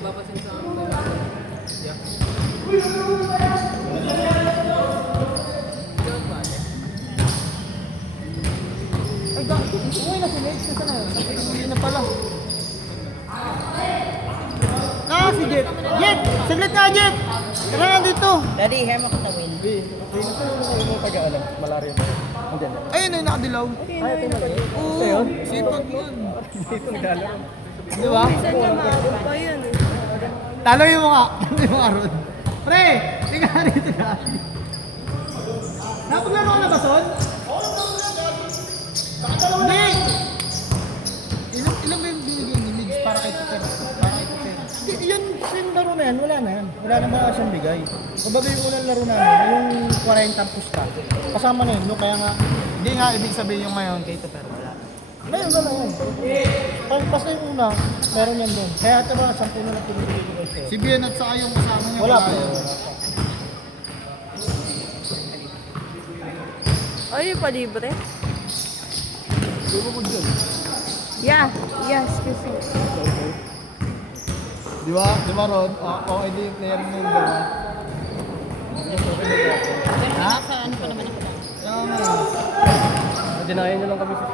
Ipapasin sa akin. Yeah. Ay, gagi. Uy, nasa legs na sana. Hindi na pala. Si Jet. Jet! Saglit nga, Jet! Tara nga dito. Daddy, hema ko tawin. Sino taga-alam? Malaria ba? Andiyan na. Ayun, ay nakadilaw. Ay, ito na. Oo, sipag yun. Dito nagdalaw. Di ba? Saan niya maabot pa yun? Talo yung mga. Talo yung mga ron. Pre! Tingnan rito na. Napaglaro ka na ba, Son? Hindi! Ilang ba yung binigay ni Migs para kay Tuter? Para kay Tuter? Yan, yung laro na yan, wala na yan. Wala na ba siyang bigay? Kumbaga yung unang laro namin, yung 40 pusta. Kasama na yun, no? Kaya nga, hindi nga ibig sabihin yung ngayon kay Tuter, wala. Ngayon, wala yan. Pagpas na yung una, meron yan doon. Kaya ito ba, 10 na lang pinibigay ko sa'yo. Si Bien at saka yung kasama niya, wala pa yun. Ay, yung palibre? Di mo mo dyan. Yeah, excuse me. Di ba? Di ba, Ron? Okay din yung player mo yun, di ba? Ha? Ano pa naman ako lang? Kaya nga. Dinayan nyo lang kami sa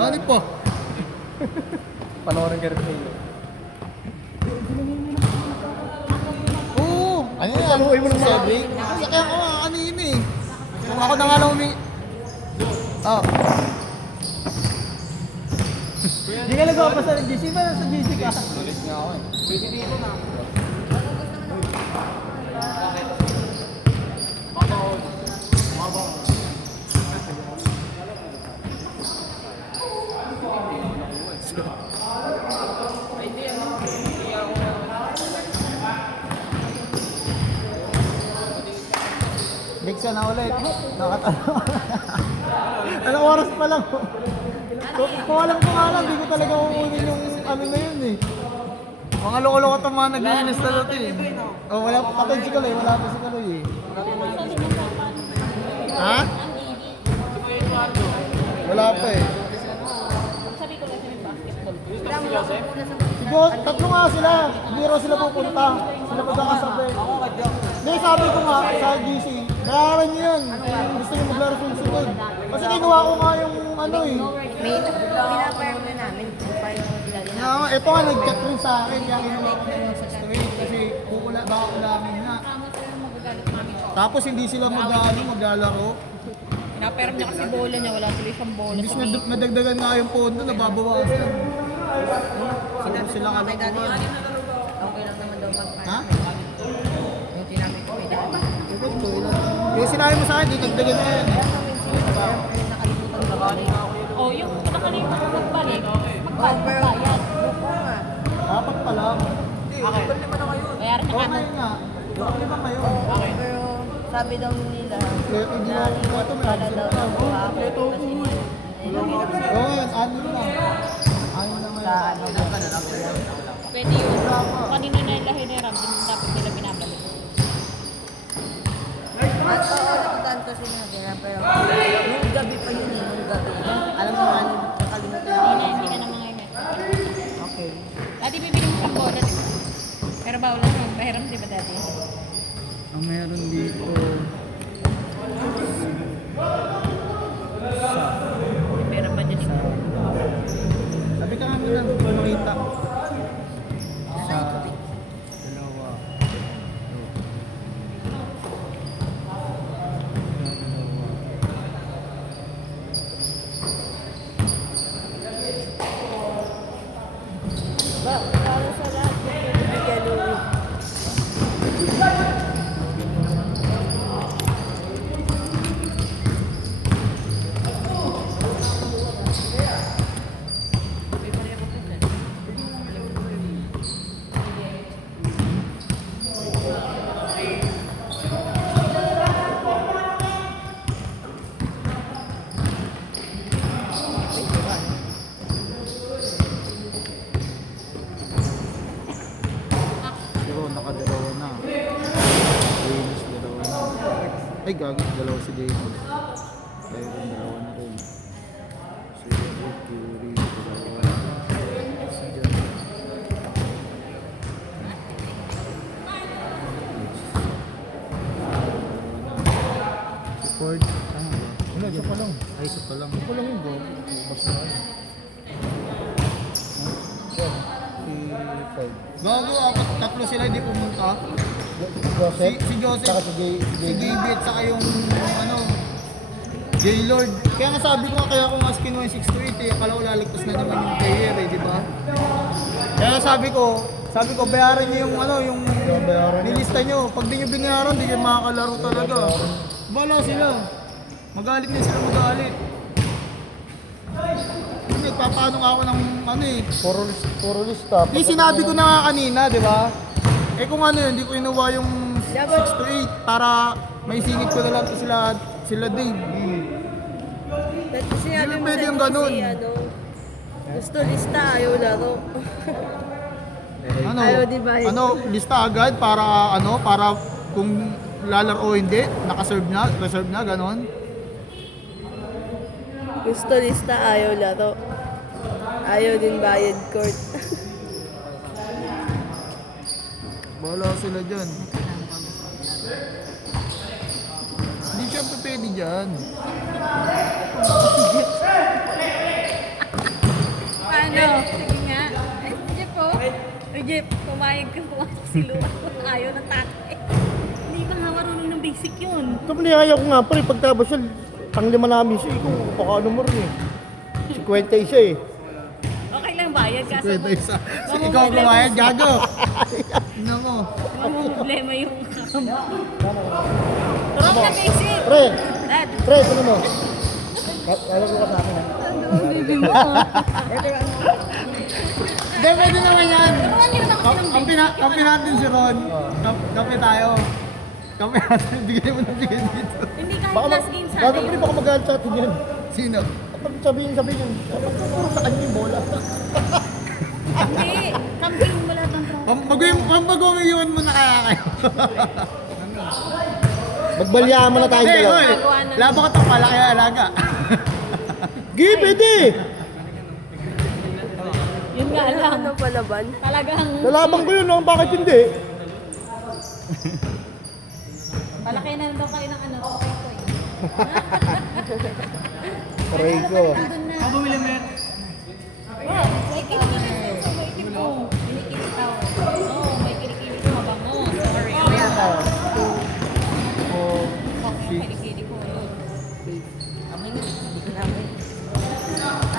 Ano po? panoorin ka rin sa inyo. Oo! Ano yan? Ano mo ng Cedric? Kaya ko nga, ano yun eh. Kung ako na nga lang Oh. Hindi ka nagpapasa ng GC ba? Sa GC ka? Ulit nga ako eh. GC dito na. Dixon na ulit. Nakatalo. Anong oras pa lang? Kung alam ko nga lang, di ko talaga kukunin yung ano na yun eh. Mga loko-loko itong mga nag-iinis na natin eh. Oh, wala pa patay si Kaloy, wala pa si Kaloy eh. Ha? Wala pa eh. Siguro, tatlo nga sila. Hindi raw sila pupunta. Sila pagkakasabay. Hindi, sabi ko nga sa GC, bayaran nyo yun. Gusto nyo maglaro sa sunod. Kasi kinuha ko nga yung ano eh. May pinapayaw na namin. Ito nga, nag-chat rin sa akin. Kaya kinuha ko yung 6-8 kasi baka ulangin nga. Tapos hindi sila maglalaro. Pinapayaw niya kasi bola niya. Wala tuloy siyang bola. Imbis na madagdagan nga yung pondo, nababawasan. Sila ka lang kuman. Okay lang naman daw mag-party. Ha? Yung tinamit ko may dami. Yung sinabi mo sa akin, dagdagan na yan. Nakalimutan ba ba? Oh, yung nakalimutan ko magbalik, Pero, magbayad. Dapat pala. Bayaran niya Okay kamo. nga. Okay ba ngayon? pero sabi daw nila, Kaya hindi na ako ito, may pala daw ng buhapon kasi nilagay Oo, yan. Ano na. Ano na sa ngayon. Pwede yun. Kanina na yung lahi ni Ram, din dapat nila binabalik. At oo, nakutaan ko sinabi na pero nung gabi pa yun eh, nung gabi. Alam mo nga, nakalimutan ako. Hindi ka na mga ime. Okay. Dati bibili mo pang bola, di ba? Pero bawal na magpahiram, di ba dati? Ang meron dito. Pero ba dyan ikaw? Sabi ka nga nila, hindi ko makita. Sa dalawa. Para sa lahat, bibigyan Louie. Pero nakadalawa na. Dennis dalawa na. Ay gago, dalawa si Dennis. Byron dalawa na rin. Si Curie dalawa. Si John. isa pa lang. Ito lang yung go. Basta na yun. Gago, tatlo sila hindi pumunta. Joseph? Si Joseph, Saka si si JB at saka yung ano, J-Lord. Kaya nga sabi ko, kaya ako nga kinuha yung 628 eh. Akala ko laligtas na naman yung player eh, di ba? Kaya sabi ko, bayaran niyo yung ano, yung bayaran niyo. nilista niyo. Pag di niyo binayaran, di kayo makakalaro talaga. Bala sila. Magalit na sila magalit. Nagpapaano nga ako ng ano eh. Puro lista. Di sinabi ko na nga kanina, di ba? Eh kung ano yun, hindi ko inuwa yung 6 to 8 para may singit ko na lang sila Dave. Dati sinabi Hindi mo pwede sa yung ganun. kasi ano, gusto lista, ayaw laro. Ano? Ayaw di ba? Ano, lista agad para ano, para kung lalaro o hindi, naka-serve na, reserve na, ganon. Gusto lista, ayaw laro. Ayaw din bayad court. Bahala sila dyan. Hindi siya pwede dyan. Paano? Sige nga. Ay, Jeep po. Ay, Jeep, pumayag ka po si Luan. Ayaw ng tatay. Hindi ba nga marunong ng basic yun? Ito niyaya ko nga pre, pagtapos siya, panglima namin siya, ikaw, paano mo rin eh. 50 siya eh. Okay lang bayad kaso Pwede isa. So, ikaw kumayad, gago. Tingnan mo. problema yung kamo. Turong na basic. Pre, Dad, pre, ano mo? Alam ko ka sa akin ha. Hindi, pwede naman yan. turuan niyo naman ako ng basic. Kape natin si Ron. Kape tayo. Kape natin. Bigay mo na bigay dito. Hindi kahit Baka last game sana Gago pre, baka magalit sa atin yan. Sino? Kapag sabihin yun, kapag puro sa kanya yung bola. Hindi. Camping mo lahat ng tropa. Pambagong mo na kaya kayo. Magbalyahan mo na tayo Hey, dalawa. oy! Laba ka ito pala kaya alaga. Gi, pwede! Yun nga lang. Ano palaban? Talagang Lalaban ko yun, no? Bakit hindi? palaki na daw kayo ng ano. Okay ko eh. Aray ko. Ako bumili mo yan. May kinikilig sa may tipo. Kinikilig tao. Oo, may kinikilig sa mabango. Sorry. Kinikilig ko.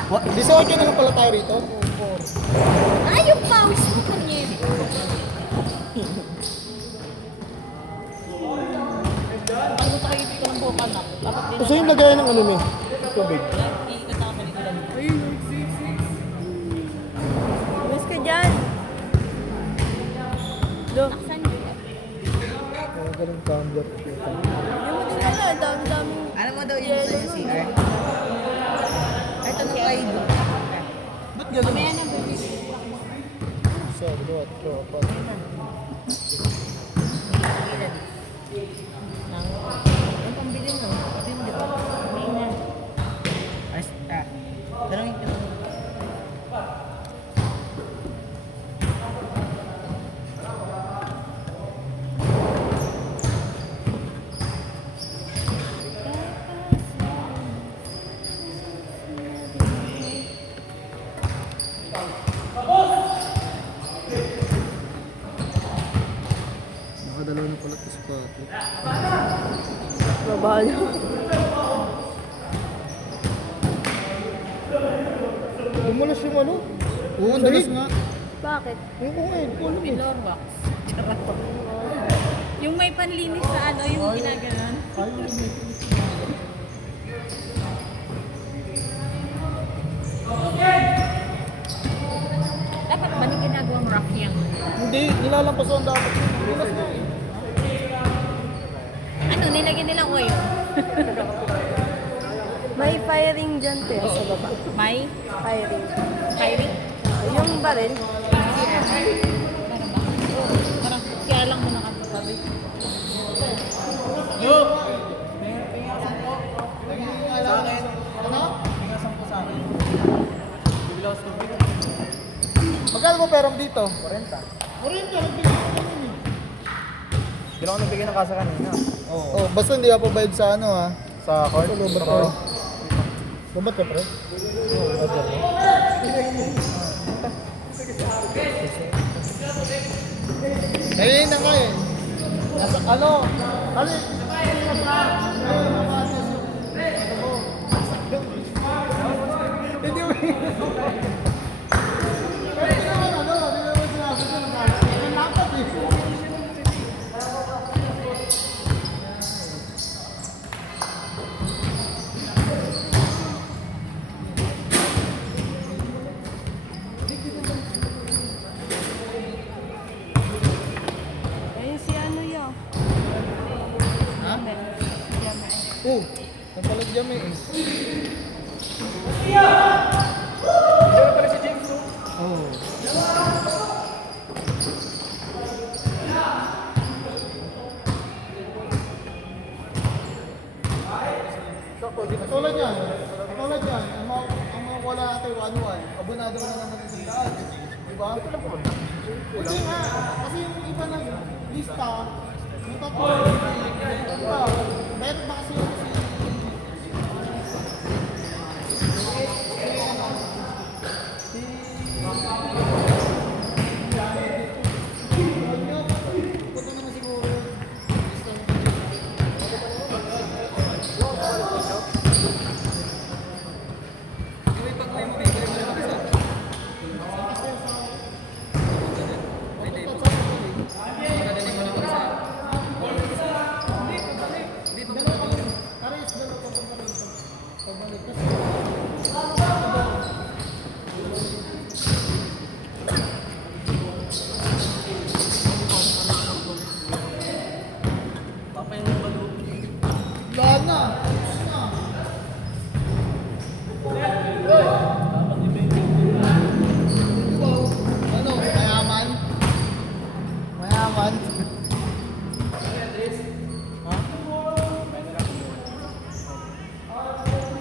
What? 18 na lang pala tayo rito? Ay, yung pause mo kunyeri. Ano tayo dito ng buka na? Dapat din Kasi yung lagay ng ano eh, tubig. iikot ako palikudan. Miss ka dyan. Lo, Naksan nyo yan. Ganun tumbler. yung mo din pala, dami-dami. Alam mo daw yung gusto niya singer? Ito si Aido. Ba't gano'n? Mamaya na baby. Isa, dalawa, tatlo, apat. Yung pambili mo. Ito yung di ba? Mamaya na. Tanongin ko. Nakadalaw na pala ito sa pato. Babalo. Lumulas yung ano? Oo, ang dalas nga. Bakit? Yung kung ngayon, kung alam mo. Pilor box. Charot. Yung may panlinis sa ano, yung ginaganon. Dapat ba ni ginagawang rough yan? Hindi, nilalampasan dapat. Ano, nilagyan nilang oil? May firing dyan, pero sa baba. May Firing. firing? Yung baril, Parang ba? Parang kaya lang mo nakatabi. Magkano mo perang dito? Hindi ako nagbigay ng kasa kanina. Oh, basta hindi ka pabayad sa ano ha. Sa court? Sa loob Oo. Babat ka, pre? Oo, babat ka. Ayun na nga eh. Nasa, ano? Kali. Hindi mo. Hindi naman ano, hindi naman sinabi ko ng kala. Ang dapat eh. Eh, si ano yun? Ha? Si Jamel. Oh, napalag jam eh. Diyan pala si James, oh. Oh. Katulad yan. Katulad yan. Ang mga wala natin 1-1, abonado na naman ng daan. Diba? Hindi nga. Kasi yung iba na lista, yung tatlo, iba. Meron ba kasi yung punta naman siguro yung lista ng Wala na. Ano? Mayaman? Mayaman?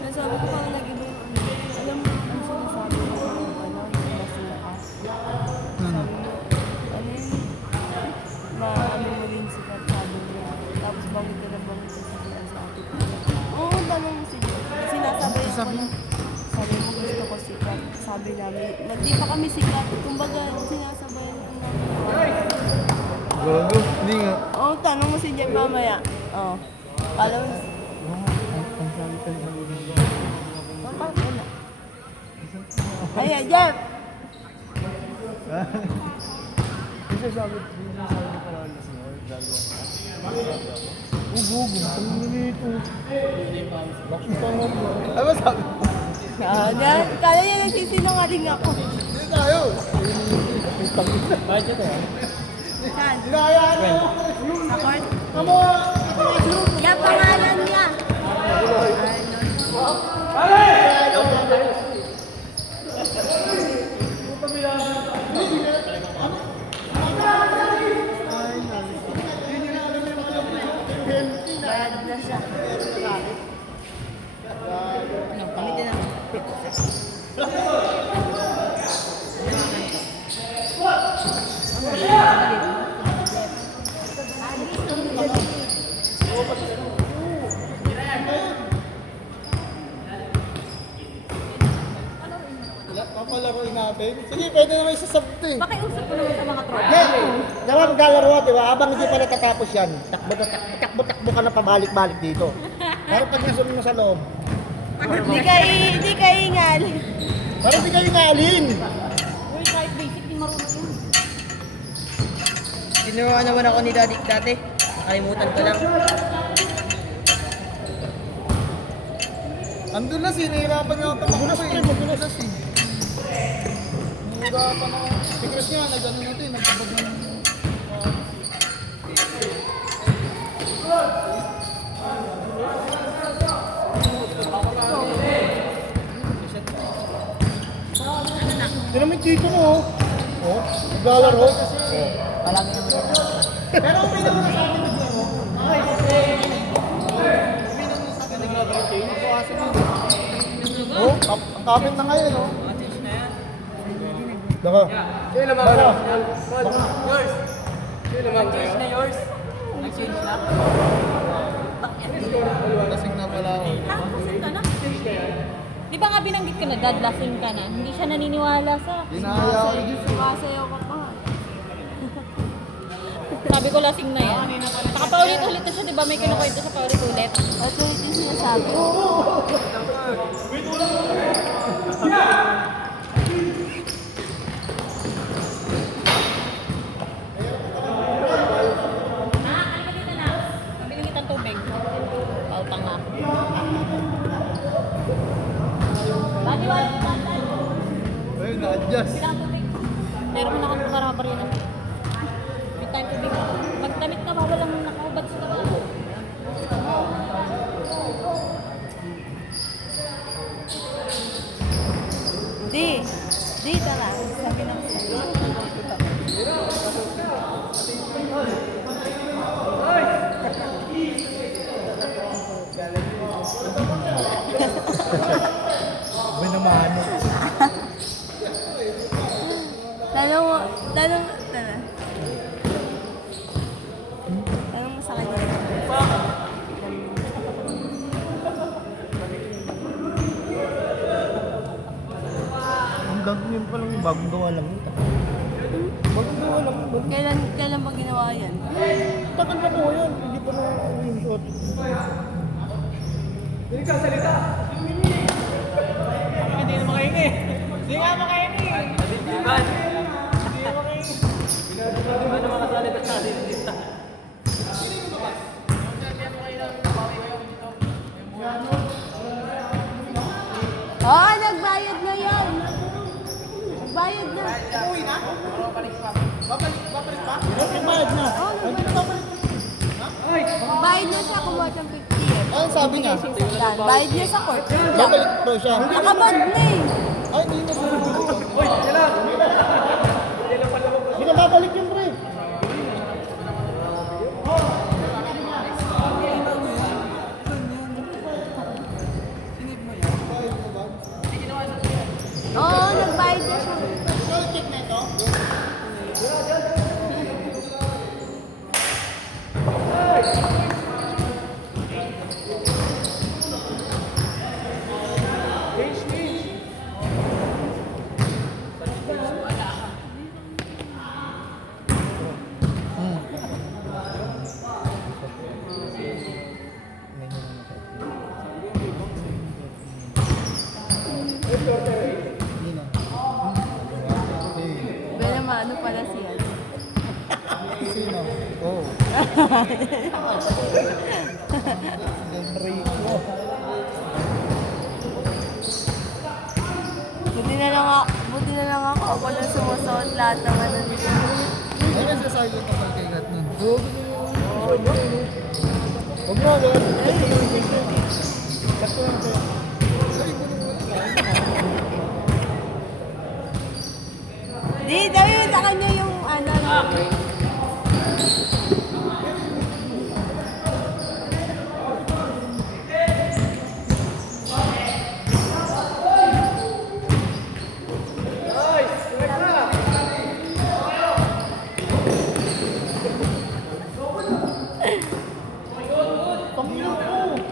Nasabi ko parang nag-iba yung ano. Alam mo, ang sinasabi ko ano, masuka. Sabi mo, ano yun? Maano mo rin sikat, sabi niya. Tapos bakit ka na bang sasabihan sa akin? Oo, tanong mo si Jeff. Sinasabay ako na. Sabi mo gusto ko sikat. Sabi namin, hindi pa kami sikat. Kumbaga, sinasabayan ko namin. Gago. Hindi nga. Oo, tanong mo si Jeff mamaya. Oo. Follow mo. Ayan, Jeff! Ano ba sabi? Kala niya nagsisinungaling ako. Hindi tayo. Saan? Hinahayaan mo. Sa court? Kamu. Yan, pangalan niya. Bayad na siya. Pamitin na. Papalaroin natin. Sige, pwede naman isasabto eh. Pakiusap ko naman sa mga tropa. Yan! Dawa maglalaro, di ba? Habang hindi pa natatapos yan, takbo ka na pabalik-balik dito. Pero pag nasunod mo sa loob, Hindi ka ingal. para di kayo naalin. Uy, kahit basic, di marunong yun. Tinuruan naman ako ni Daddy dati. Nakalimutan ko lang. Andun na, sinihirapan nga ako tumakbo eh. Magulas eh. Nahihirapan ako. Si Chris nga, nag-ano natin, nagkabag ng... Yan naman dito mo. Oh, naglalaro. Palagi naman yun. Pero okay naman sa akin naglaro. Oh, ang kapit na ngayon, oh. Daka. Sino naman Bala. Yours. Sino naman kayo? Na yours? Nag-change na? Lasing na pala ako. Tapos ka na? Di ba nga binanggit ko na dad, lasing ka na? Hindi siya naniniwala sa... Sumasayaw ka pa. Sabi ko lasing na yan. Saka paulit-ulit na siya, di ba may kinukwento sa paulit-ulit? At ulit yung sinasabi ko. Ano ka dito na? Pabili kitang tubig. Pautang nga. Bati, wala ka tantan. Ayun, na-adjust. Bilang tubig. Meron mo na akong marama rin. May time tubig. Magdamit ka ba? Walang nakaubad sa tawa. Di, tara. Sabi na ko sa'yo. May namano. Tanong mo, tara. Tanong mo sa kanya. Ang gagawin pa lang yung bagong gawa lang ito. Bagong gawa lang. Kailan ba ginawa yan? Tagal na po yun. Hindi pa na yung shot. Hindi ka salita. Hindi na makaini. Hindi nga makaini. Hindi na makaini. Hindi na makasalita sa salita. Oo, nagbayad na yan. Nagbayad na. Nagbayad na. Bayad na siya, kumuha siyang 50 eh. Ano sabi niya? Bayad niya sa court. Yun lang. Babalik pro siya. Nakabad na eh. Ay, hindi na siguro. Hindi na babalik yung pre. Oo, nagbayad na siya. Pero ano pala siya. Sino? Oh. Enrico. Buti na lang ako. Ako lang sumusuot lahat ng ano nito. Ay, nasa silent na pagkagat nun. Huwag mo, gawin. Di, dami mo sa kanya yung ano.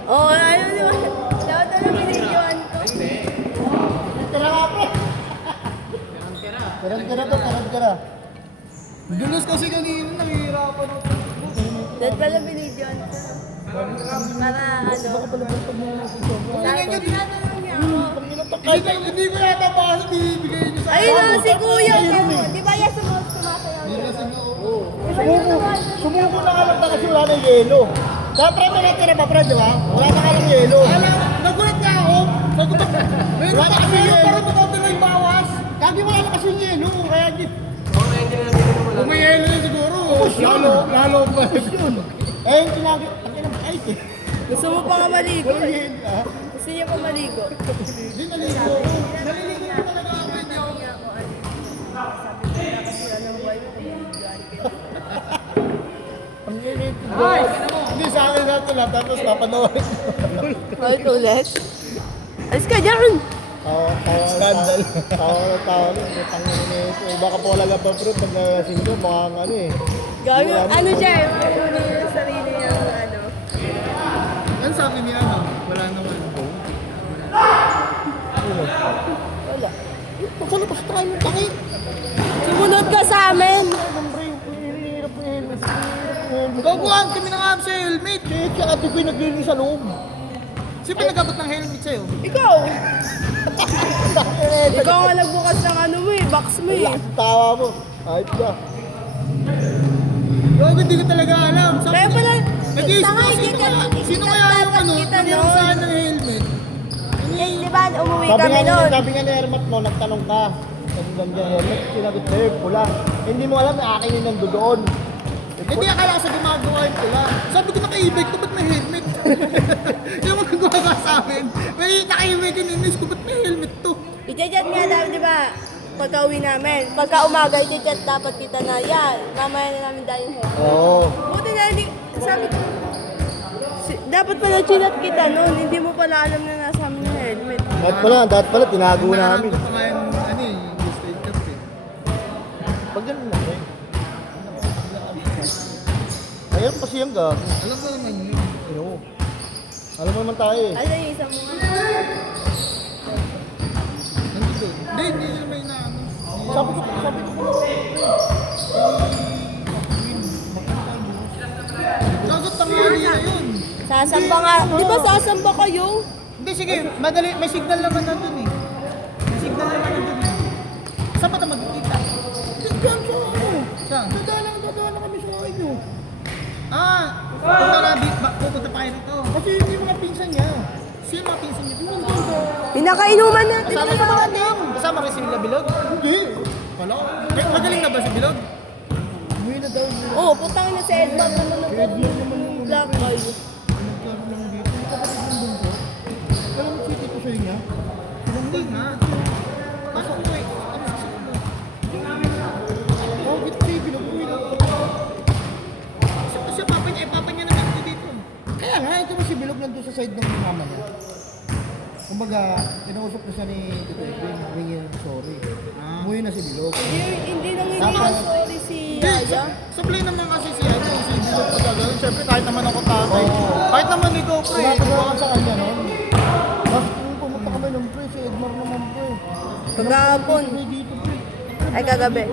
Oo, ayaw di ba? Dapat na binigyan ko. Tara nga, pre. Tara. Dulos kasi kanina, nahihirapan ako. Dapat pala binigyan ko. Para ano. Sabi ko, tinatanong niya ako. Hindi ko yata basa, bibigay niyo sa Ayun na, si Kuya. Di ba yan sumasayaw? Lasing ako. Sumuko na ka lang kasi wala ng yelo. Kaya pre, may natira pa pre, di ba? Wala na ka ng yelo. Nagulat nga ako. Sagot ako. Wala na kasi Pero yelo. parang matanda na yung bawas. Kagi wala na kasi yung yelo. Kaya Kung may yelo na siguro. lalo pa yun. Eh, yung tinagi, ang ina ba ay eh. Gusto mo pa nga maligo? Walang yelo, ha? Gusto niya pa maligo? Hindi naligo. Naliligo na talaga ako. Hindi ako. Ang init. Hindi sa akin natin lang, tapos papanawarin ko. Ulit? Alis ka dyan! Scandal. Tawa na. Tangin na ito. Baka po talaga pa bro, pag nalasing ko, mukhang ano eh. Gawin, ano siya eh, ano yung sarili niya, ano. Ano sabi niya, ano? Wala naman. Wala. Sa labas tayo yung taki. Sumunod ka sa amin. Siyempre, hirap na helmet. Gaguhan kami ng abs sa helmet. Eh, kaya ate ko yung naglinis sa loob. Sino pinagabot ng helmet sa'yo? Ikaw! Ikaw nga nagbukas ng ano mo eh, box mo eh. Tawa mo. Ayos ka. Gago, hindi ko talaga alam. Sabi Kaya pala, nag-iisip Tanga, ko, hindi sino ka kaya yung ano, kita meron nun. sa akin ng helmet? Di ba, umuwi kami nun. Sabi nga ni Hermat mo, nagtanong ka. Sabi lang dyan, helmet, sinagot sa'yo, pula. Hindi mo alam, akin yun nando doon. Hindi akala ko sa gumagawa yung pula. Sabi ko naka-e-bike ko, ba't may helmet? Yung magagawa ka sa amin. May naka-e-bike yung inis ko, ba't may helmet to? i-chat nga dapat, di ba? Pagka uwi namin. Pagka umaga, i-chat dapat kita na, yan, mamaya na namin dahil mo. Oo. Buti na hindi, sabi ko, dapat pala chinat kita noon, hindi mo pala alam na nasa amin yung helmet. Dapat pala, tinago namin. Nahanap ko nga yung ano eh, yung straight up eh. Pag ganun lang eh. Ayun pa siyang gago. Alam mo naman yun. Oo. Alam mo naman tayo eh. Ano yung isang mga? Nandito. Hindi nila may naano. Sabi ko Gagot tanghali na yun. Sasamba nga, di ba sasamba kayo? Hindi, sige. Madali. May signal naman na dun eh. May signal naman na dun eh. Saan ba ito magkikita? Diyan sa ano. Saan? Dadaan na kami sa inyo. Ah! Punta na dito. Pupunta pa kayo rito. Kasi yung mga pinsan niya. Sino mga pinsan niyo? Pinakainuman natin. Kasama di ba ba? natin? Kasama rin si Mila Bilog? Hindi. Wala. Magaling na ba si Bilog? Umuwi na daw. Oo, putang na si Edmond na nanonood ng Black Eye. Nagkaroon lang dito. Kapatid ng bunso. Alam mo, city ko sa inyo. Hindi nga. Pasok ko eh. Ano sa sakot mo? Oh, git city. Nag-uwi na. Siya papa niya naman ito dito. Kaya nga, ito mo si Bilog nandun sa side ng mama niya. Kumbaga, pinausap ko siya ni Tito Edwin, humingi ng sorry. Umuwi na si Bilog. Hindi nang hindi sorry si Yaya. Supply naman kasi si Bilog pag gano'n. Siyempre kahit naman ako tatay. Kahit naman ikaw pre. Tumatawa ka sa kanya noon. Tapos kung pumunta kami ng pre, si Edmar naman pre. Kagahapon. Pre dito pre. Ay, kagabi.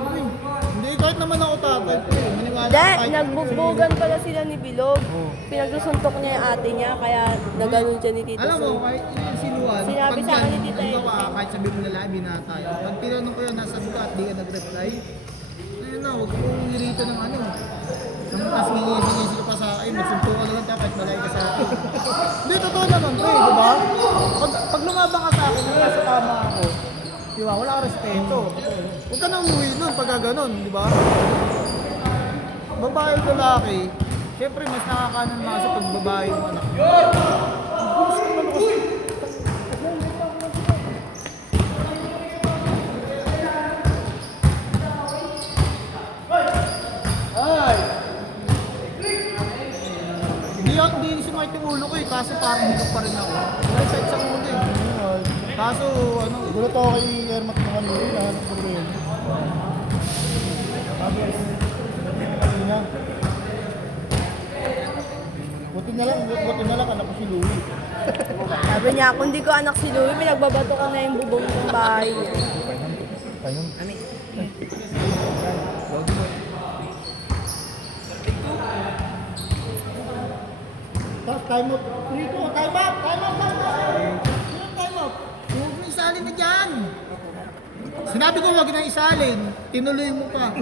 Hindi, kahit naman ako tatay pre. Maniwala Hindi, ka kahit- nagbugbugan pala sila ni Bilog. Pinagsusuntok niya yung ate niya, kaya naganon siya ni Tito Alam mo, Sun. kahit si Luan, Sinabi sa akin ni Tita ano Ed. ka, kahit sabi mo lalaki, binata yun. Pag tinanong ko yun, nasan ka at di ka nag-reply, ayun na, huwag kong irito ng ano. Tapos ngingisi ka pa sa akin, magsunto ka naman kahit malay ka sa akin. Hindi, totoo naman, pre, di ba? Pag lumabang ka sa akin, nasa tama ako, di ba, wala ka respeto. Huwag ka na umuwi nun pag gano'n, di ba? Babae o lalaki, siyempre mas nakakanan mga sa pagbabae ng anak mo. Hindi sumakit yung ulo ko eh, kaso parang higap pa rin ako. May sakit sa ulo eh. Kaso ano, Gulat ako kay Hermat ng ano yun, ano problema. Sabi niya. Buti na lang, anak ko si Louie. Sabi niya, kung di ko anak si Louie, pinagbabato ko na yung bubong ng bahay niya. Ayun. Tapos time out. Dito, time out. huwag mo isalin na dyan. Sinabi ko huwag na isalin, tinuloy mo pa.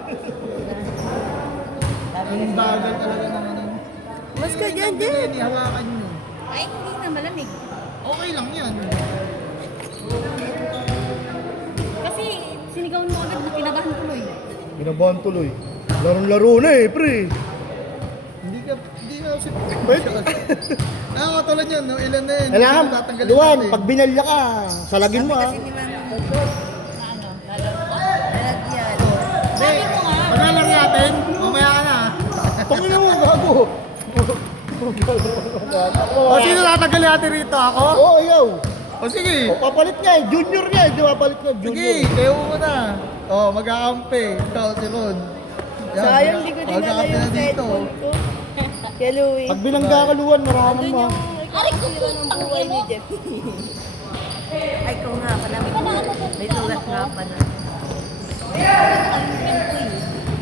Ang bagal talaga naman yun. Mas ka dyan, dyan. Hawakan nyo. Ay, hindi na malamig. Okay lang yan. Kasi sinigaw mo agad na kinabahan tuloy. Binabahan tuloy. Larong-laro na eh, pre. Hindi ka kasi... Nakakatulad yun, no? Ilan na yun. Kailangan, Tatanggalin Luan, natin. pag binalya ka, salagin mo ah. Kasi ni Mami, lalagyan. Hindi, pag-alang natin, mamaya ka na. Panginoon mo, gago. O sino tatanggalin natin rito? Ako? Oo, ayaw. O sige. O, papalit nga eh, junior nga eh, di papalit nga, Sige, junior. kayo muna. O, mag-aampi. Ikaw, si Ron. Yan, Sayang, di ko dinala mag-aampi yung na dito. cellphone ko. Kaya Louie. Pag binangga ka Luan, maraming Andun mo. yung ikaw ng buhay ni Jeff. Ay, kung nga pala. May sugat nga pala.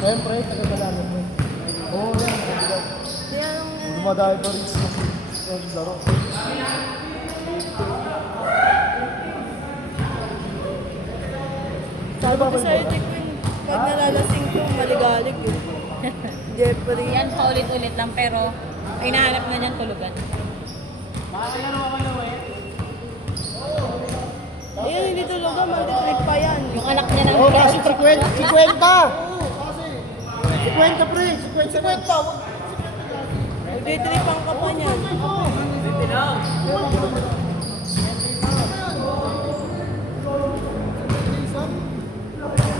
Siyempre, taga-dalanan mo. Oo, yan. Kaya nung Dumadayo pa rin sa laro. Sabi ko sa'yo, Queen, pag nalalasing ko, maligalig eh. Jeffrey. Yan, paulit-ulit lang, pero ay nahanap na niyan tulugan. Ayun, hindi tulugan, multi-trip pa yan. Yung anak niya ng Oo, kasi 50! 50 pre! 50! Magtitripan ka pa niyan.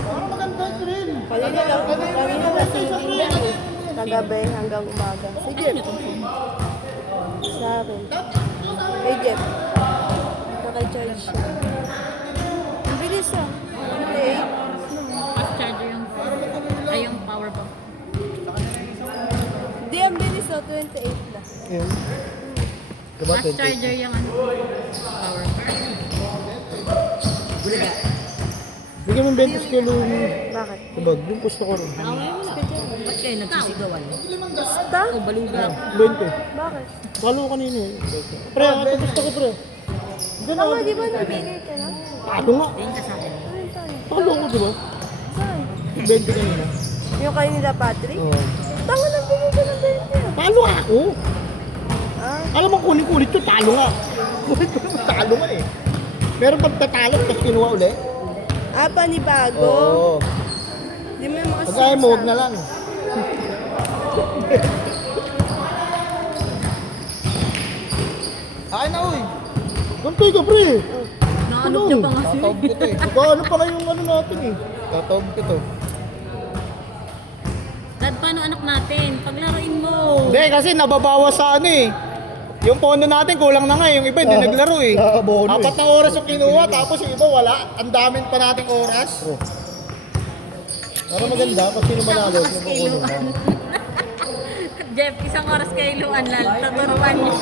Parang maganda yung thrill. Kanina lasing yan eh. Kagabi hanggang umaga. Si Jeff. Sa akin. Kay Jeff. Naka-charge siya. Ang bilis ah. Okay. fast charger yung ay yung power bank. Hindi, ang bilis ah. 28 na. Yun. Diba, Fast charger yung ano, power bank. Bigyan mo 20 kilo yung Bakit? tubag. Yung gusto ko rin. ba't kayo nagsisigawan? Basta? O, baluga. 20. Bakit? Palo kanina eh. Pre, ito gusto ko pre. Hindi na. Tama, di ba nabigay ka na? Palo nga. Tingin ka sa akin. Ay, saan? Palo ko, di ba? Saan? 20 kanina. Yung kayo nila, Patrick? Oo. Tama, nabigay ka ng 20 ah. Talo nga ako. Ah? Alam mo, kunin-kunin to, talo nga. Kunin-kunin, talo nga eh. Pero pag tatalo, tapos kinuha ulit. Ah, panibago? Oo. Di mo yung mga Pag kaya mo, huwag na lang. Ay na, uy. Gantoy ka, pre. Naanok niya pa nga siya. Tatawag ko to eh. Ano pa ngayong ano natin eh. Tatawag ko to. Dad, paano anak natin? Paglaruin mo. Hindi, kasi nababawas sa ano eh. Yung pondo natin kulang na nga eh. Yung iba hindi naglaro eh. Bono eh. 4 na oras yung kinuha, tapos yung iba wala. Ang damin pa nating oras. Pero maganda, pag sino manalo, yung kukunin mo. Jeff, isang oras kay Luan lang. Taturuan niyo.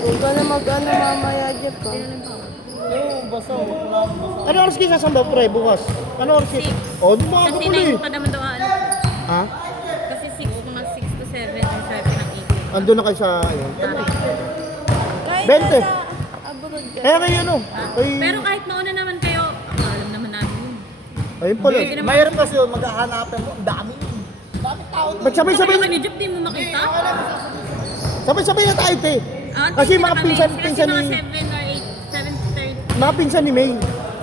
Huwag ka na mag-ano mamaya, Jeff ah. Ano oras kayo sasamba, pre, bukas? Ano oras kayo? Six. Oh, di ba ako Kasi pala 9 pa naman daw ano. Ha? Kasi 6, mga 6 to 7 ang sabi ng ito. Andun na kayo sa, ayun. Kahit 20. nasa abroad ka. Eh, kayo ano? Kay... Pero kahit mauna naman kayo, alam naman namin yun. Ayun pala. Mayroon kasi yun, maghahanapin mo. Ang dami yun. Dami tao. Ba't sabay-sabay? Sabi ni Jeff, di mo makita? Sabay-sabay na tayo, te. Kasi mga pinsan Kasi ni... mga 7 or 8, 7:30. Mga pinsan ni May.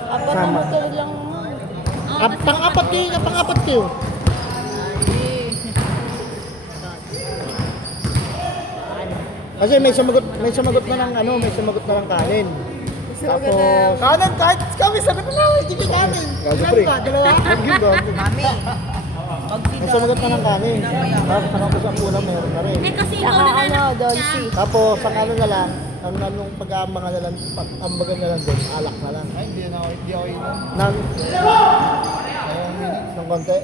Apat na Sama. motor lang mo. Oo, kasi Pang-apat kayo, pang-apat kayo. Kasi may sumagot na ng ano, may sumagot na ng kanin. Tapos, Kanan, kahit kami, sabi ko na, hindi ka kanin. gago Ilan pre. ka? Dalawa? Yun, gago. Mami. May sumagot na ng kanin. Tapos saka ko sa ulam, meron na rin. Eh kasi ikaw Saka na ano, lang. Dolce. Tapos, ang ano na lang, ang anong pag-aambangan na lang, pag-ambagan na lang doon, alak na lang. Ay, hindi ako inom. Nang, ng konti.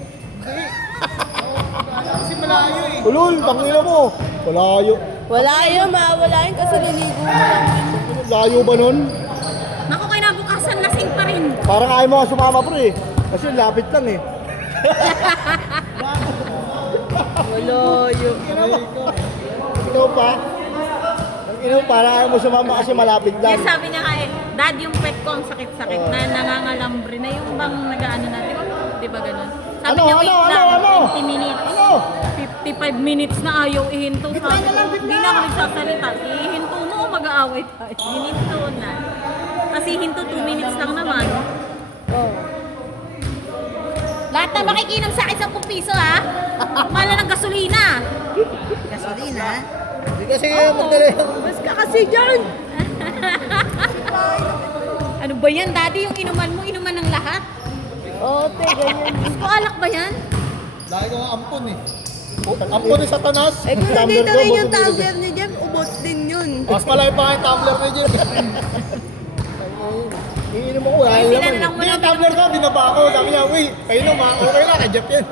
Kasi malayo eh. Ulul, tangina mo. Malayo. Wala yun, mawala yun kasi liligo mo lang yun. Layo ba nun? Naku, kinabukasan lasing pa rin. Parang ayaw mo ka sumama pre. Kasi lapit lang eh. Wala yun. Ikaw pa? Ang ino, parang ayaw mo sumama kasi malapit lang. Yes, sabi niya nga eh, Dad, yung pet ko ang sakit-sakit na nangangalambre na yung bang nag-ano na, di ba ganun? Sabi Ano, niya, wait ano, lang, ano? 20 minutes. Ano? 55 minutes na ayaw ihinto. Sabi ko, hindi na ako nagsasalita. Ihinto mo o mag-aaway tayo? Hininto na. Kasi hinto 2 minutes lang naman. Oh. Lahat na makikinom sa akin 10 piso ha? Mala ng gasolina. Gasolina. Hindi kasi kayo magdala yung... Mas ka kasi dyan! Ano ba yan, Daddy? Yung inuman mo, inuman ng lahat? Oo, te, ganyan. Gusto alak ba yan? Lagi ko nga ampon eh. Ampon ni Satanas. Eh kung Tumbler nandito ko, rin yung buto tumbler ni Jeff, ubos din yun. Mas malaki pa nga yung tumbler na dyan. Iinom ako, ayaw Sila naman. na lang Hindi muna. yung tumbler ko, binaba ako. Sabi niya, uy, kayo naman, okay na, kajap yan.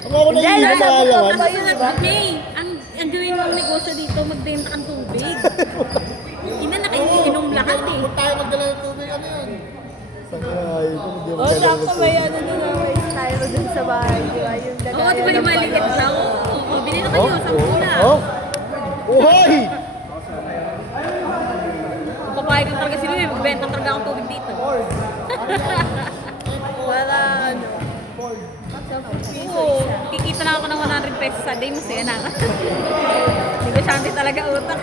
Ako ako Hindi, naiinom nasa sa alawan. bukod pa yun, di ba? Hey, ang gawin mong negosyo dito, magbenta kang tubig. lahat eh. Kung tayo magdala ng tubig, ano yun? Ay, kung hindi Oh, sakto may ano dun na may styro dun sa bahay, di ba? Yung Oo, lagayan di ba yung ng maliit balon. lang? Oo, bili na kayo, 10 na. Oh! Uhoy! Kung papayag lang talaga sila, magbenta talaga akong tubig dito. Para ano, Oo, kikita na ako ng 100 pesos a day, masaya na ako. Negosyante talaga utak.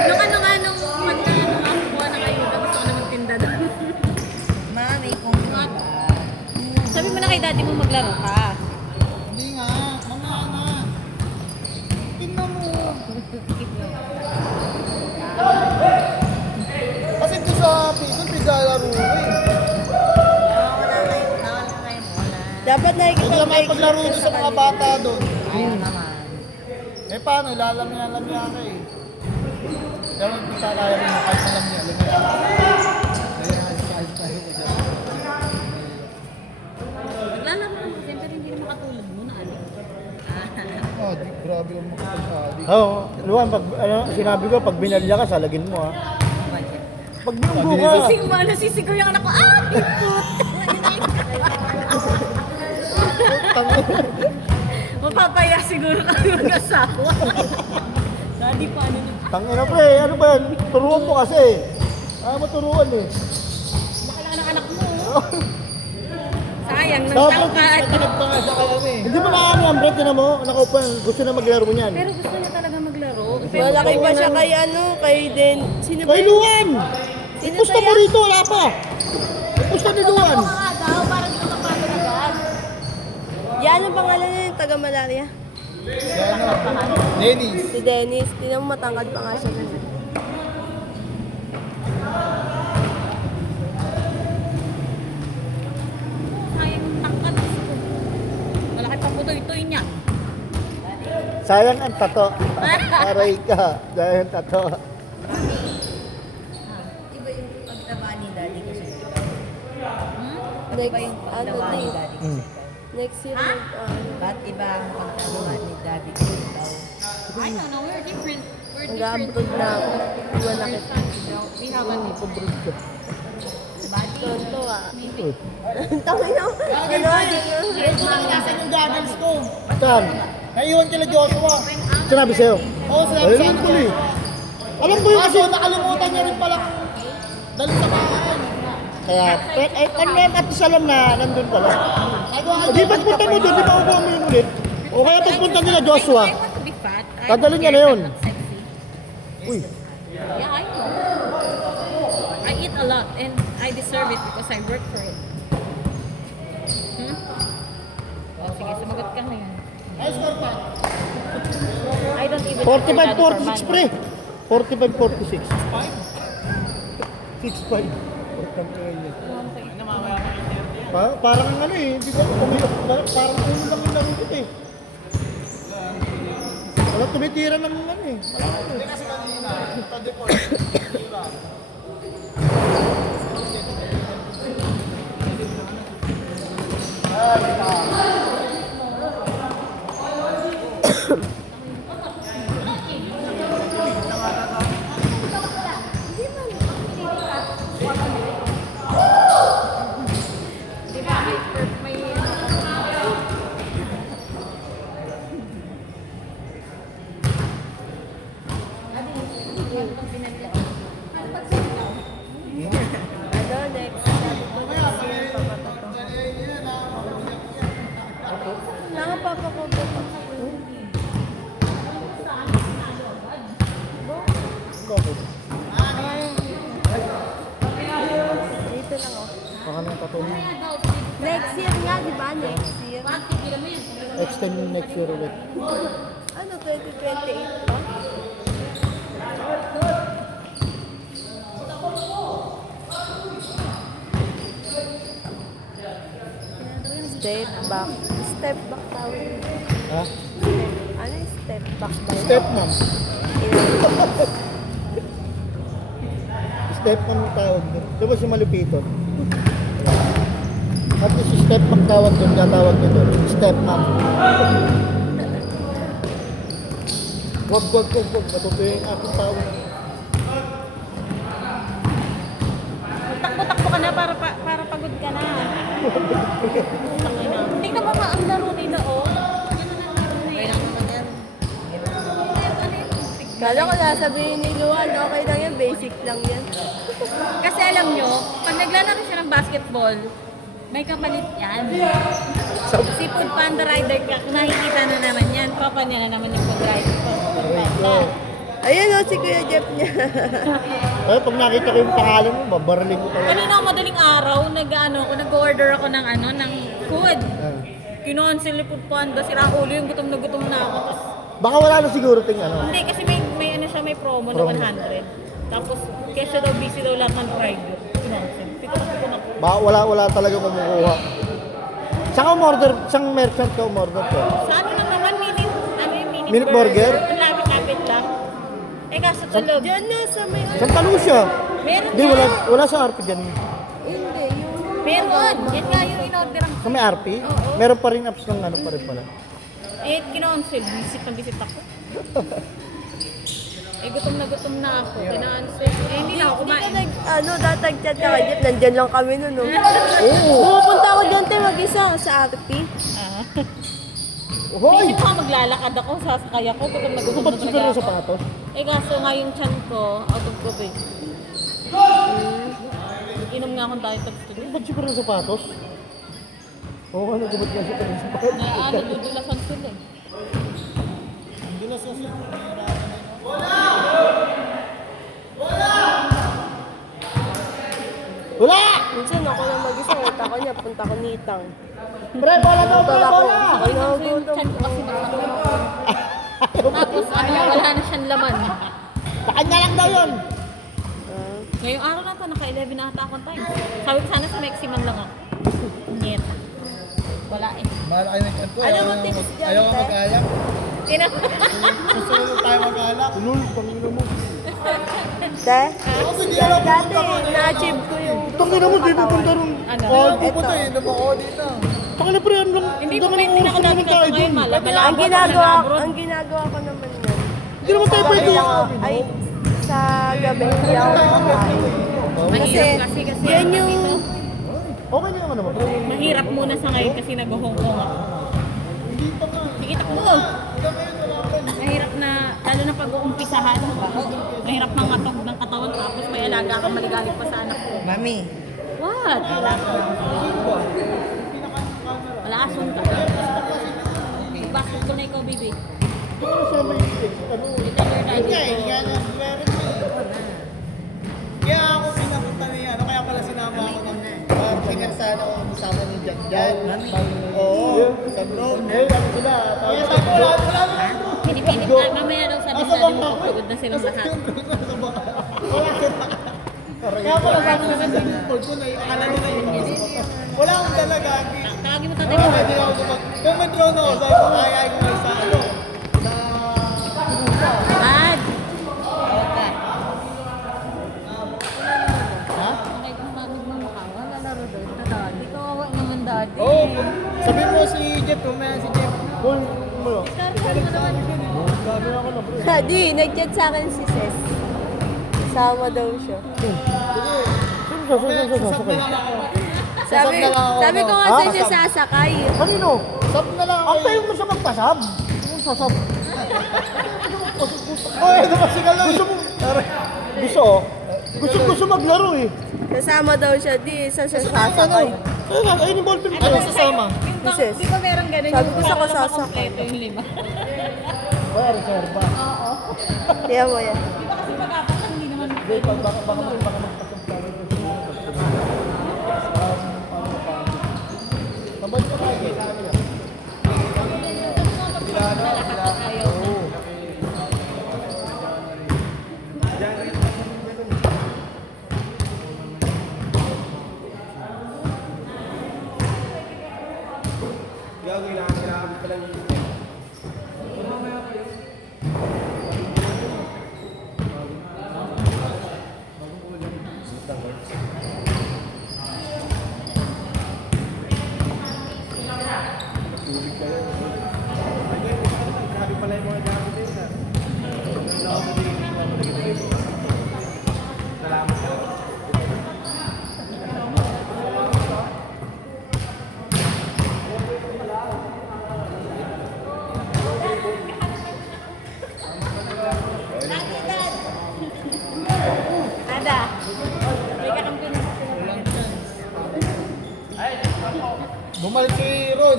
Nung ano nga, nung makakuha na kayo, gusto ko na magtinda doon. Mami, kung Sabi mo na kay daddy mo maglaro ka. Hindi nga, mamaya na. Tingnan mo. Kasi doon sa doon pinaglalaro eh. dapat Hindi naman nakikipag-break paglaro doon sa mga bata doon. ayaw naman. Eh paano, lalamya-lamya ka eh. Kaya hindi ka kaya rin kahit malamya-lamya. Naglalaro lang kasi, pero hindi na makatulog mo na ano. Oh, di, grabe yung makapag-adik. Oo, Luan, pag, ano, sinabi ko, pag binalya ka, salagin mo ha. Pag binunggo ka, Sisig mo, nasisigaw yung anak ko, piput! Mapapaya siguro kami mag-asawa. Daddy, paano na? tangina pre, ano ba yan? Turuan mo kasi. Maturuan eh. Baka lang anak mo. Sayang, Dapat, nagtang ka. Nagtanag pa nga sa kami. Hindi mo nakano yan, Brett, tinan mo, nakaupo, gusto na maglaro niyan. Pero gusto niya talaga maglaro. Malaki pa siya kay ano, kay Den. Sino ba Kay yun? Luan! Ipusta mo rito, wala pa. Ipusta ni Luan. daw, parang dito kapagod agad. Yan ang pangalan niya, yung taga-malaria. Dennis. Si Dennis. Tinan mo matangkad pa nga siya. Sayang yung tangkad. Malaki pa po itoy niya. Sayang ang tato. Aray ka, sayang ang tato. Iba yung pagtaba ni daddy kasi. Next, Iba yung ano pagtaba ni din. daddy Hmm. kasi. Next year, Ba't iba ang pagtaba ni daddy kasi daw? I don't know, we're different. We're different. mag-abroad na ako. Iwan na kita. We have a different. Tonto ah. Tangin na. Ano? Ito lang nasan yung goggles ko. Saan? Naiwan kila Joshua. Sinabi sa'yo? Oo, sinabi sa Ayun akin. tuloy. Alam ko yun kasi. Kaso nakalimutan niya rin pala. Dali sa bahay. Kaya, ano yan, at least alam na nandun ka lang. Di pagpunta mo doon, di ba upo mo yun ulit? O kaya pagpunta nila Joshua. I want to be fat. I Dadalhin don't niya na care if yun. I'm not sexy. Uy, Yeah, I know. I eat a lot and I deserve it because I work for it. Oh, sige, sumagot ka na yun. Ay, score pa. I don't even 45-46 pre. 45-46. 6-5. Parang ang ano eh, hindi ko parang ulo lang yung laro dito eh. Wala tumitira ng ano eh. Hindi kasi kanina, pa-deport. Di ba, may Ano? Next. Sabi ko next year, papatato. Nakapapa ko ba? Dito lang ako. Baka nang patuloy. Next year nga, di ba? Next year. Extend yung next year ulit. Ano, 2028 pa? Step back. Step back tawag yun. Ha? Ano yung step back ba yun? Step mom. Ina- Step mom yung tawag doon. Di ba si Malupiton? At least si step mom tawag doon, tatawag niya doon. Step mom. Wag. Matutuyo yung aking tawag. para pagod ka na. Tingnan mo nga ang laro nila, oh. Kailangan naman yan. Kala ko sasabihin ni Luan, okay lang yan, basic lang yan. Kasi alam nyo, pag naglalaro siya ng basketball, may kapalit yan. Si Food Panda Rider, nakikita na naman yan. Tropa niya na naman yung Food Rider. Food Panda. Ayun o, si Kuya Jeff niya. Kaya pag nakita ko yung pangalan mo, babaraling ko tayo. Kanina madaling araw, nag-order ako ng ng food. Kinonsil ni Food Panda, sira ulo yung gutom na ako. Tapos, Baka wala na siguro ting ano. hindi, kasi may promo na 100. Tapos, kesyo daw busy daw lahat ng rider. Kinonsil. Pito na. Wala talaga kumukuha. Saan ka umorder? Saan merchant ka umorder ko? Sa ano lang naman, mini Minute burger? Ang lapit-lapit lang. Eh, kaso sa loob. Diyan na sa may... Santa Lucia. Meron Hindi, yan. wala sa RP dyan. Hindi, yung... Meron. Yan nga yung in-order ang... Sa may RP? Oo. Meron pa rin apps ng ano pa rin pala. Eh, kinonsil. Visit ako. Eh, gutom na ako. Kina-answer. Eh, hindi na ako Hindi ka kumain. datag-chat ka kay Jeff, nandyan lang kami nun, no? Oo. Pupunta ako dyan, te, mag-isa sa RP. Ah. Hoy! Isip ko maglalakad ako, sasakay ako. Gutom na Ba't siguro talaga sa ako. sapatos? Eh, kaso nga yung chan ko, out of COVID. Inom nga akong diet studio. Ba't siguro sa sapatos? Oo, ano, gumot nga siya sa sapatos. Na dudulasan sila eh. Wala! Minsan ako lang mag-isa, punta ko niya, punta ko nitang. Pre, bola daw, pre, Punta ako, bola! ay Yung nagutom. chan ko kasi magsasabi. Tapos wala na siyang laman. Sa kanya lang daw yun! Ngayong araw na to, naka-11 na ata akong time. Sabi ko sana sa Meximan lang ako. Nyet. Wala eh. Mahal kayo ng chat ko. Alam mo, tips dyan, Ayaw ka te. mag-alak. Susunod tayo mag-alak. Ulul, pangina mo. Te, Hindi alam dati, na-achieve ko yung... Pangina mo, di pupunta ron. Ano? pupunta eh. Naman ako dito. Pangina pre, ano lang. Hindi ang pa dami may ng oras pinakadami naman ka tayo ngayon, dun. malabala. ang ginagawa ko naman yan. Hindi naman tayo pwede. Ay, sa gabi, hindi ako kumakain. Kasi, yan yung... Okay na naman naman. Mahirap muna sa ngayon kasi nag-Hong Kong ako. Sige, takbo. Mahirap na, lalo na pag-uumpisahan. Mahirap ng matog ng katawan tapos may alaga kang maligalig pa sa anak ko. Mami, What? Wala asun ka. Basket ko na ikaw, baby. Ano siya may ano? Ito your daddy ko. Kaya ako pinapunta niya. Ano kaya pala sinama ako ng pinagsana ako kasama ni Jack Jan. Oo. Sa drone. Eh, ano sila? Kaya sabi ko lahat wala na. Pinipinip na mamaya daw sabi sa daddy mo pagod na silang lahat. Kaya pala sabi naman sa report ko na akala nila yung wala akong talaga. Tawagin mo tatay Kaya mo. pwede ako kung mag-drone ako, sabi ko kaya ko sa ano. Dad! Ha? Okay, kung magmamukha, wala laro doon. Dad, ikaw awa naman daddy. Oo. Sabi mo si Jeff, kumaya si Jeff. Boy, ano? Sabi mo naman. Sabi ako na pre. Di, nag-chat sa akin si Ses. Sama daw siya. Sasakay. Sabi, na lang ako. sabi ko nga Ah, sa'yo siya sasakay. Kanino? Sab na lang ako. Ang tayo mo siya magpasab. Yung sasab. Oy, ano ba si Galoy? Gusto oh. Gusto maglaro eh. Kasama daw siya, di, saan siya sasakay. Kaya nga, ayun yung ballpen ko. Ano sasama? Sis. Di ba meron ganun? Sabi ko, Para sako lang sasakay. makompleto yung lima. Kaya reserva. Tiyan mo yan. Di ba kasi pag-apat hindi naman. Sabay ko tayo. Sabi niya. Nalakat tayo. Bumalik si Ron.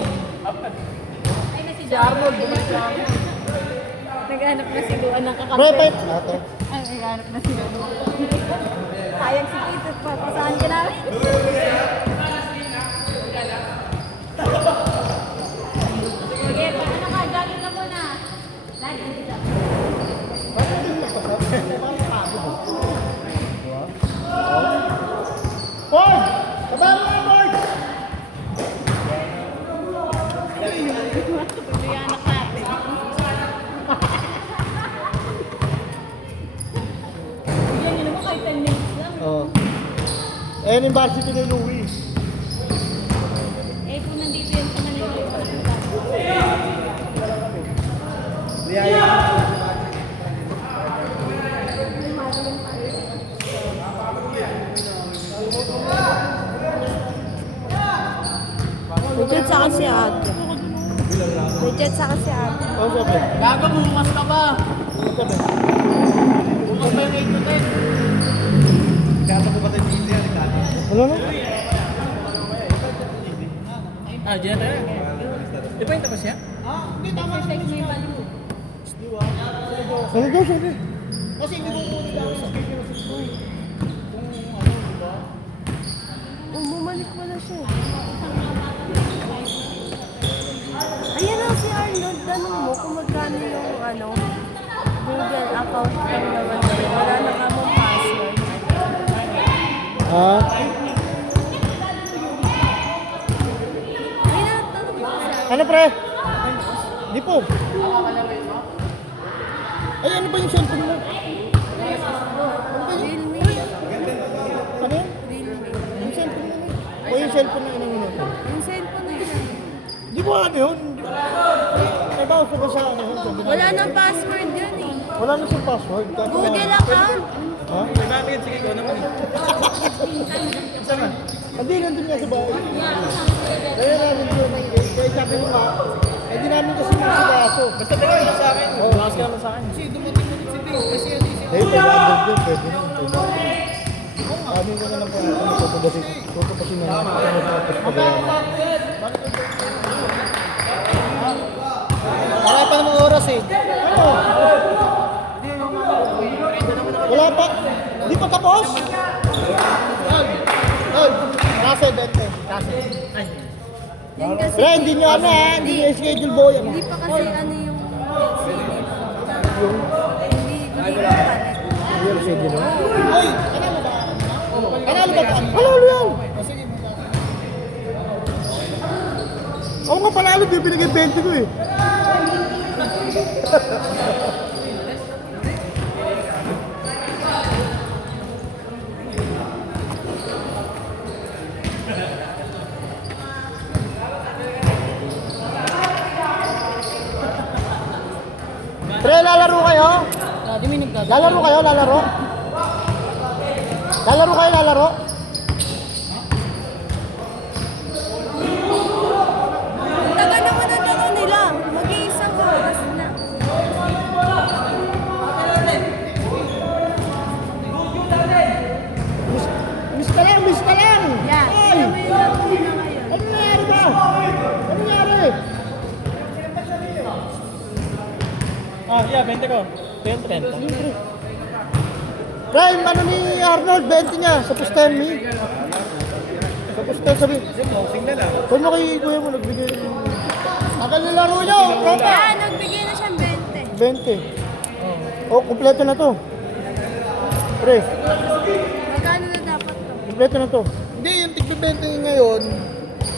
Si Arnold, bumalik si Arnold. Naghanap na si Luan ng Pre, kakampi. Ate. Ay, naghanap na si Luan. Sayang si Tito, papasahan ka namin. Sige, paano ka? Jogging ka muna. Lagi dito. Board! Kabaro na, board! Pagbiyan na natin. Yan yun naman kahit 10 minutes lang. Oh. Ayan yung varsity ni Louie. Eh, kung nandito yung pangalan ko, May chat sa akin si ate. May chat sa akin si ate. Oh, sabi. Gago, bukas ka ba? Sabi. Bukas ba yung 8 to 10? Wala na? Ah, dyan tayo. Di ba yung tapos niya? perfect niya yung value. Ano daw, sabi? Kasi hindi ko kunin daw sa schedule sa school. Oh, bumalik pala siya. Ayan na si Arnold. Tanong mo kung magkano yung Google account lang naman niya. Wala na kamong password. Ha? Ay, natanong mo siya. Ano, pre? Di po. Ay, ano ba yung cellphone mo? Realme. Ano yun? Realme. Yung cellphone mo. O yung cellphone na inang Yung cellphone na yun. Di ko ano yun. May bawas pa ba sa ano yun? Sabi na- Wala nang password yun eh. Wala na siyang password. Kahit Google na- account. Ha? Sige, ikaw naman eh. Hindi, nandun nga sa bahay. Kaya namin yun. Kaya sabi ko nga, hindi namin kasi masikaso. Basta tingnan mo sa akin. Bukas ka naman sa akin. Kasi dumating ulit si Dave. Kasi yan si Eh, 500 yun. Pwede na. Sabi ko na lang po natin. Tutupasin na natin. Ano tapos pagawa na. Wala pa namang oras eh. Wala pa. Di pa tapos? Kasi 20. Kasi. Yan kasi. Pre, hindi nyo ano ha. Hindi nyo schedule boy. Ano? Hindi pa kasi yung hindi pa pala. Hindi nyo schedule mo. Ay! Ano ba? Panalo ba? Panalo yan. Oo nga panalo. Di binigay 20 ko eh. Pre, lalaro kayo? Lalaro kayo, lalaro? Lalaro kayo, lalaro? Taga naman na tanong nila. Mag-iisang oras na. Miss ka lang, miss ka lang! Yan. Ay! Alam mo yung laro nila ngayon. Ano nangyari ba? Ano nangyari? Ah, yeah, 20 ko. 30. Prime, ano ni Arnold, 20 niya sa Pustemi. Sa Pustemi, sabi. Kung mo kay kuya mo, nagbigay ng... Tagal na laro niyo, tropa! Yan, nagbigay na siyang 20. 20. Oh, kumpleto na to. Pre, Magkano na dapat to? kumpleto na to. Hindi, yung tigbe-20 ngayon.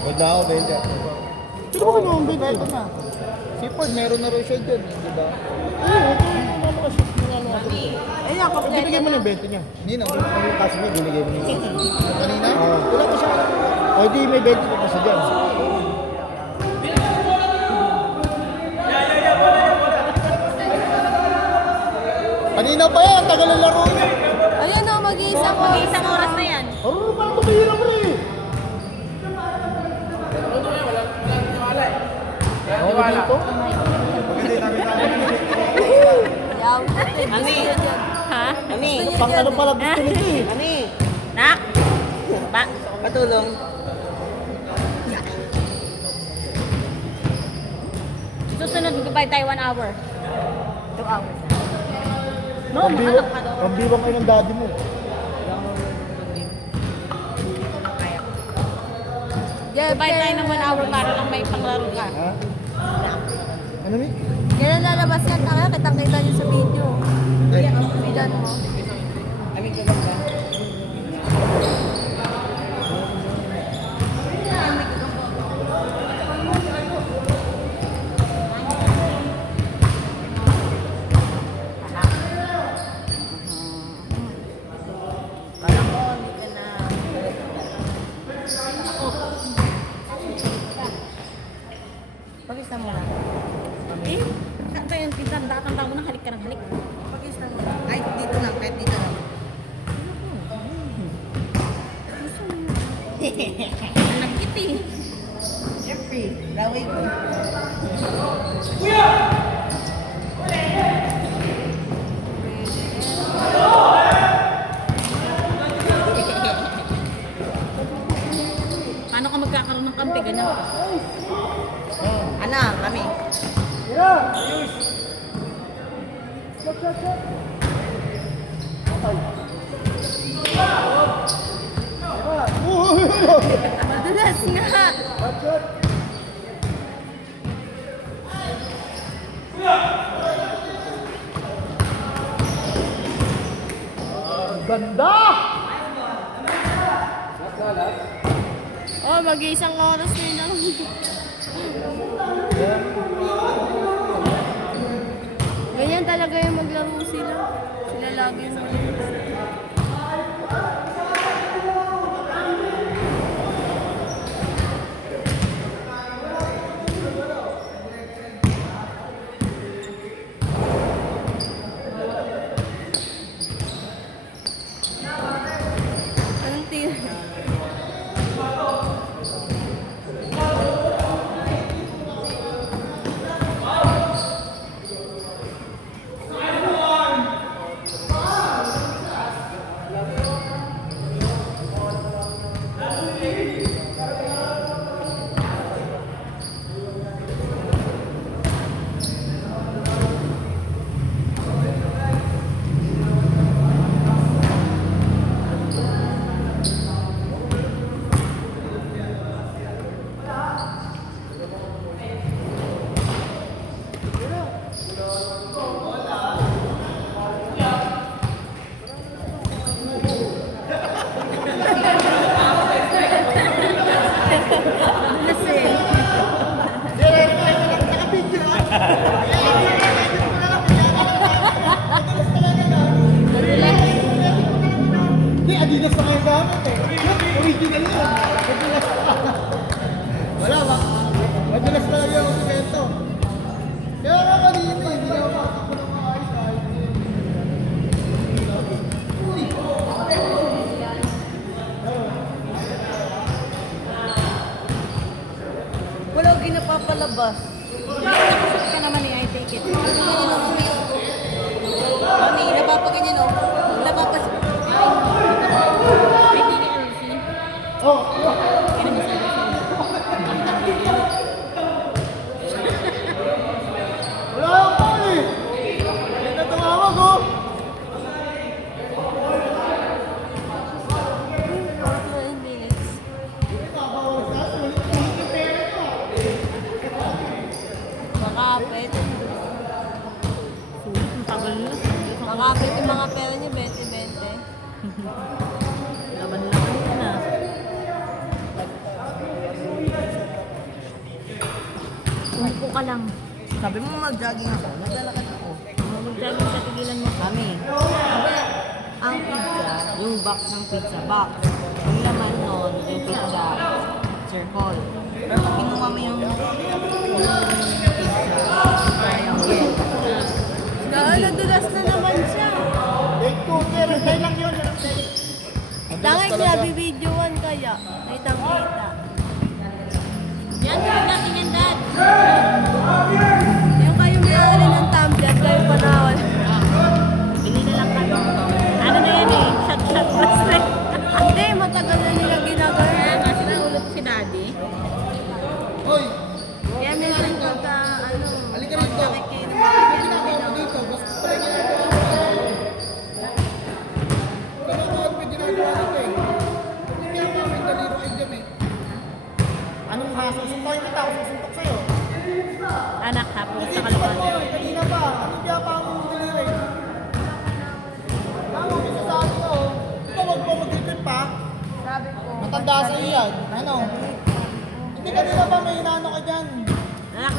Huwag na ako, 20. Sino ba kayo ng 20? Ito na. Si Ford, meron na rin siya dyan, di ba? Ayun, kompleto Binigay mo na. ng 20 niya. Hindi na. Kasi niya, binigay mo niya. Kanina? Oo. Wala pa siya. O, di may 20 pa kasi dyan. Kanina pa yan, tagal ang laro niya. Ayun o, mag-iisang oras. Mag-iisang oras na yan. Ano ba ito mahirap rin? Oo, dito. Yaw. Ani. Ha? Ani. Pang ano pala gusto nito eh. Ani. Nak? Ba? Patulong. Susunod, magbabayad tayo 1 hour. 2 hours. No, mahanap ka doon. Pambiwang kayo ng daddy mo. Magbabayad tayo ng 1 hour para lang may panglaro ka. Ha? Ano mi? Kailan lalabas yan? Taka, kitang-kita niyo sa video. Bidan mo. Kala ko, hindi ka na... Pag-isa mo na. Eh, kaya yung pinsan, tatanda mo na halik ka ng halik. Pag-isa mo na. Ay, dito lang. Kahit dito lang. Nagkit eh. Siyempre, laway ko. Paano ka magkakaroon ng kampi? Ganyan ka. Ana, kami. Madulas nga. Ganda! Oh, mag-iisang oras na yun lang. Ganyan talaga yung maglaro sila. Sila lagi na. Anong tira? Hindi, Adidas na kayo gamit eh. Original yun. Madalas. Wala ba? Madalas talaga yung sikento. Kaya nga kanina eh, hindi ako makakapag ng mga ayos kahit Wala ko ginapapalabas. Gusto ka naman eh, I take it. Mami, napapaganyan o. Napapas... Ay, hindi ka LC. Oh, Kaya naman sabi sa'yo. wala akong call eh. Hindi na tumawag oh. 12 minutes. Makapit. Ang tagal na. Makapit yung mga pera niya, 20-20. Laban-laban ka na. Umupo ka lang. Sabi mo mag-jogging ako. Naglalakad ako. Mag-jogging ka, tigilan mo. Mami, ang pizza, yung box ng pizza box. Yung laman nun, yung pizza circle. Pero pag kinuha mo yung pizza, triangle. Nadulas na naman siya. Take two, pero tayo lang yun. Langay nabibidyoan kaya. Kitang-kita. Yan, tuloy natin yan, Dad. Yung kayo may-ari ng tablet, kayo panawal. Bili na lang kami. Ano na yan eh, shot-shot bracelet. Hindi, matagal na nila ginagawa. Kaya nga, sinahulog si Daddy. Hoy, Kaya minsan pagka, ano, Halika rito. Ano ginagawa mo dito? Gusto ko rin ginagawa mo. Kalokohan mo ginagawa mo eh. Hindi ako namin daliro kayo dyan eh. Anong susuntokin kita? Ako susuntok sa'yo. Anak, tapos sa Ito ko kalokohan. eh, kanina pa. Ano kaya pa ako daliro eh? Tama, may sasabi ko. Ikaw wag mo mag-trip pa. Sabi ko. Matanda sa iyo yan. Ano? Hindi kanina pa may inaano ka dyan. Anak,